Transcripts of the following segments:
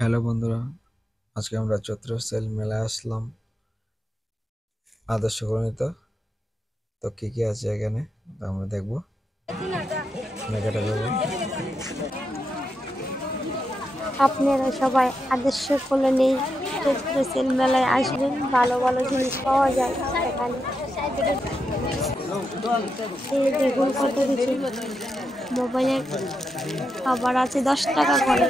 Hello বন্ধুরা, আজকে আমরা চৈত্র সেল মেলায় আসলাম আদর্শ গণিত। তো কি কি আছে এখানে তা আমরা দেখবো, কেনাকাটা করবো। আপনারা সবাই আদর্শ কলোনি চৈত্র সেল মেলায় আসবেন, ভালো ভালো জিনিস পাওয়া যায় এখানে। এই দেখুন কত কিছু, মোবাইলের খাবার আছে 10 টাকা করে।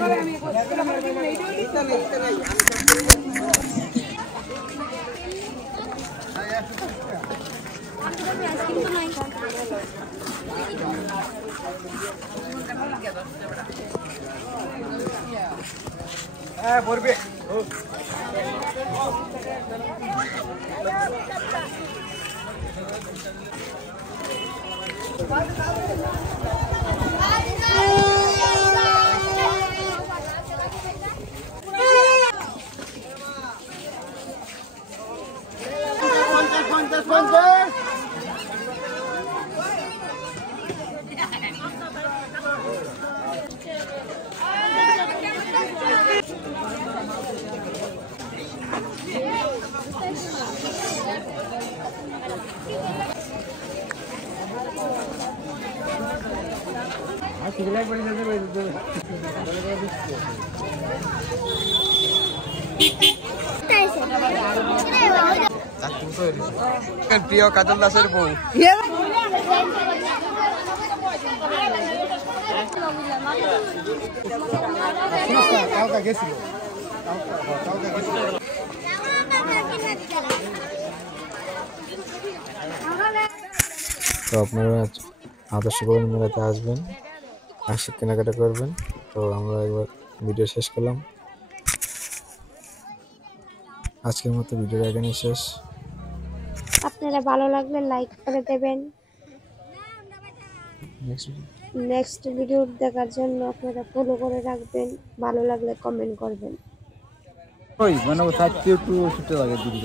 প্রিয় কাজল দাসের বউ। তো আপনারা আদর্শ গণিত মেলাতে আসবেন, আসে কেনাকাটা করবেন। তো আমরা একবার ভিডিও শেষ করলাম। আজকের মতো ভিডিওটা এখানেই শেষ। আপনারা ভালো লাগলে লাইক করে দেবেন। নেক্সট ভিডিও দেখার জন্য আপনারা ফলো করে রাখবেন, ভালো লাগলে কমেন্ট করবেন। ওই মানে 60 একটু ছুটে লাগে দিদি।